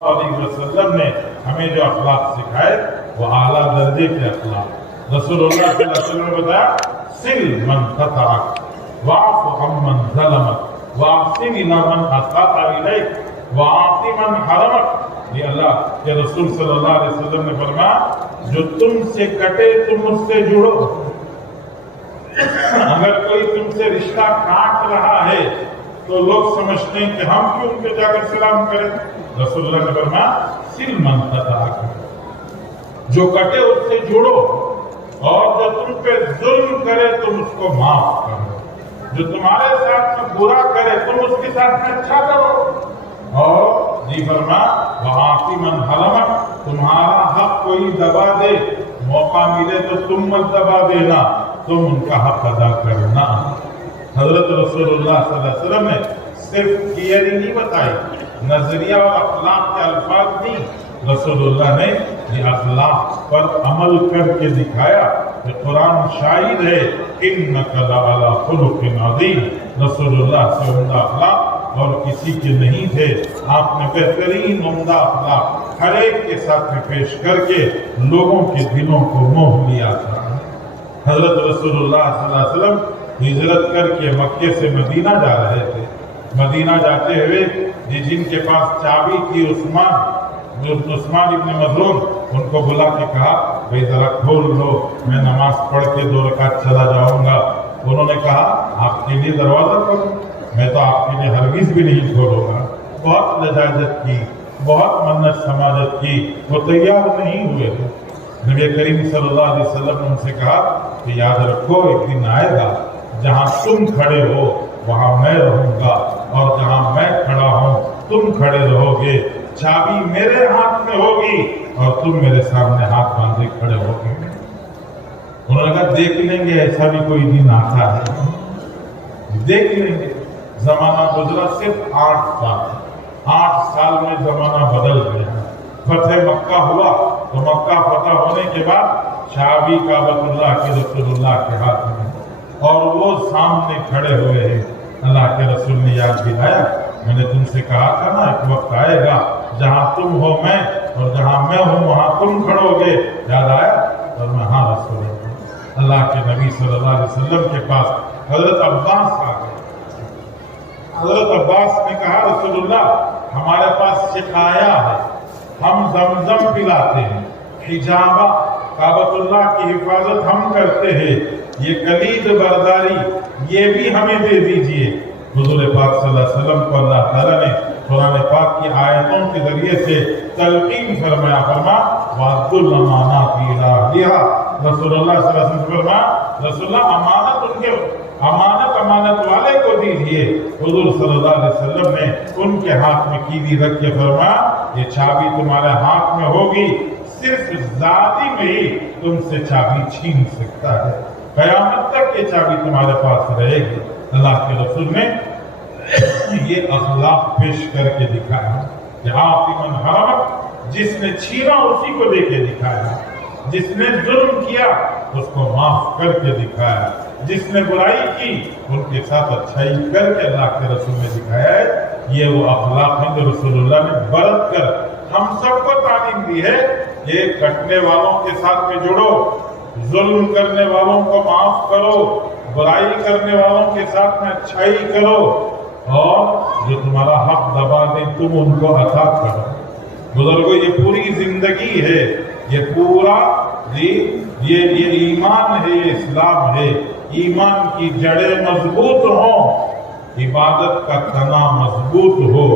علیہ وسلم نے ہمیں جو اخلاق سکھائے وہ اعلیٰ درجے کے اخلاق. رسول اللہ صلی اللہ علیہ وسلم نے بتایا سل من قطعک واعف عمن ظلمک واحسن الی من اساء الیک واعط من حرمک. یہ اللہ کے رسول صلی اللہ علیہ وسلم نے فرمایا جو تم سے کٹے تم اس سے جڑو. اگر کوئی تم سے رشتہ کاٹ رہا ہے تو لوگ سمجھتے ہیں کہ ہم کیوں ان پہ جا کر سلام کریں. رسول اللہ نے فرمایا سل من قطعک جو کٹے اس سے جڑو اور جو تم پہ ظلم کرے تم اس کو معاف کرو. جو تمہارے ساتھ میں برا کرے تم اس کے ساتھ میں اچھا کرو. اور جی فرمایا وَآتِ مَنْ حَرَمَكَ تمہارا حق کوئی دبا دے موقع ملے تو تم مت دبا دینا تم ان کا حق ادا کرنا. حضرت رسول اللہ صلی اللہ علیہ وسلم نے صرف تھیوری نہیں بتائی نظریہ اور اخلاق کے الفاظ نہیں. رسول اللہ نے یہ اخلاق پر عمل کر کے دکھایا کہ قرآن شاہد ہے اِنَّكَ لَعَلَىٰ خُلُقٍ عَظِيمٍ. رسول اللہ سے عمدہ اخلاق اور کسی کے نہیں تھے. آپ نے بہترین عمدہ اخلاق ہر ایک کے ساتھ میں پیش کر کے لوگوں کے دلوں کو موہ لیا تھا. حضرت رسول اللہ صلی اللہ علیہ وسلم ہجرت کر کے مکے سے مدینہ جا رہے تھے. مدینہ جاتے ہوئے جن کے پاس چابی تھی عثمان ابن مظعون ان کو بلا کے کہا بھئی ذرا کھول لو میں نماز پڑھ کے 2 رکعت چلا جاؤں گا. انہوں نے کہا آپ کے لیے دروازہ کھولو میں تو آپ کے لیے ہرگز بھی نہیں کھولوں گا. بہت لجاجت کی بہت منت سماجت کی وہ تیار نہیں ہوئے تھے. نبی کریم صلی اللہ علیہ وسلم نے ان سے کہا کہ یاد رکھو ایک دن آئے گا جہاں تم کھڑے ہو وہاں میں رہوں گا اور جہاں میں کھڑا ہوں تم کھڑے رہو گے. چابی میرے ہاتھ میں ہوگی اور تم میرے سامنے ہاتھ باندھے کھڑے ہو گے. انہوں نے کہا دیکھ لیں گے ایسا بھی کوئی دن آتا ہے دیکھ لیں گے. زمانہ گزرا صرف 8 سال. 8 سال میں زمانہ بدل گیا. فتح مکہ ہوا تو مکہ فتح ہونے کے بعد چابی کعبۃ اللہ کے رسول اللہ کے ہاتھ میں اور وہ سامنے کھڑے ہوئے ہیں. اللہ کے رسول نے یاد دلایا میں نے تم سے کہا تھا نا ایک وقت آئے گا جہاں تم ہو میں اور جہاں میں ہوں وہاں تم کھڑو گے. یاد آیا اور میں ہاں رسول اللہ. اللہ کے نبی صلی اللہ علیہ وسلم کے پاس حضرت عباس آ گئے. حضرت عباس نے کہا رسول اللہ ہمارے پاس سقایا ہے ہم زمزم پلاتے ہیں حجامہ کعبۃ اللہ کی حفاظت ہم کرتے ہیں یہ کلید برداری یہ بھی ہمیں دے دیجئے. حضور پاک صلی اللہ علیہ وسلم کو اللہ تعالیٰ نے قرآن پاک کی آیتوں کے ذریعے سے تلقین فرمایا. وَأَدُّوا الْأَمَانَاتِ إِلَىٰ أَهْلِهَا. رسول اللہ صلی اللہ علیہ وسلم فرمایا رسول اللہ امانت ان کے امانت والے کو دیجئے. حضور صلی اللہ علیہ وسلم نے ان کے ہاتھ میں کیلی رکھ کے فرمایا یہ چابی تمہارے ہاتھ میں ہوگی صرف ذاتی میں ہی تم سے چابی چھین سکتا ہے. قیامت تک یہ چابی تمہارے پاس رہے گی. اللہ کے رسول نے یہ اخلاق پیش کر کے دکھایا کہ آپ من حرمک جس نے چھینا اسی کو دے کے دکھایا. جس نے ظلم کیا اس کو معاف کر کے دکھایا. جس نے برائی کی ان کے ساتھ اچھائی کر کے اللہ کے رسول نے دکھایا ہے. یہ وہ اخلاق ہیں جو رسول اللہ نے برت کر ہم سب کو تعلیم دی ہے کہ کٹنے والوں کے ساتھ میں جڑو ظلم کرنے والوں کو معاف کرو برائی کرنے والوں کے ساتھ میں اچھائی کرو اور جو تمہارا حق دبا دیں تم ان کو عطا کرو. بزرگوں یہ پوری زندگی ہے یہ پورا یہ ایمان ہے یہ اسلام ہے. ایمان کی جڑیں مضبوط ہوں عبادت کا تنا مضبوط ہو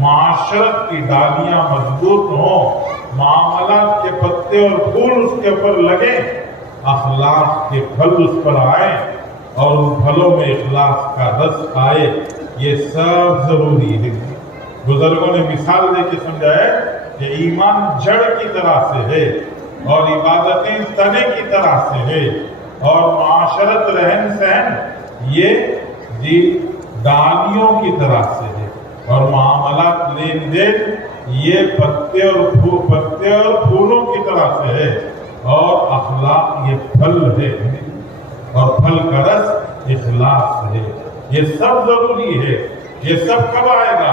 معاشرت کی ڈالیاں مضبوط ہوں معاملات کے پتے اور پھول اس کے اوپر لگیں اخلاق کے پھل اس پر آئیں اور ان پھلوں میں اخلاص کا رس آئے. یہ سب ضروری ہے. بزرگوں نے مثال دے کے سمجھایا کہ ایمان جڑ کی طرح سے ہے اور عبادتیں تنے کی طرح سے ہے اور معاشرت رہن سہن یہ ڈالیوں کی طرح سے ہے اور معاملات لین دین یہ پتے اور پھولوں کی طرح سے ہے اور اخلاق یہ پھل ہے اور پھل کا رس اخلاص ہے. یہ سب ضروری ہے. یہ سب کب آئے گا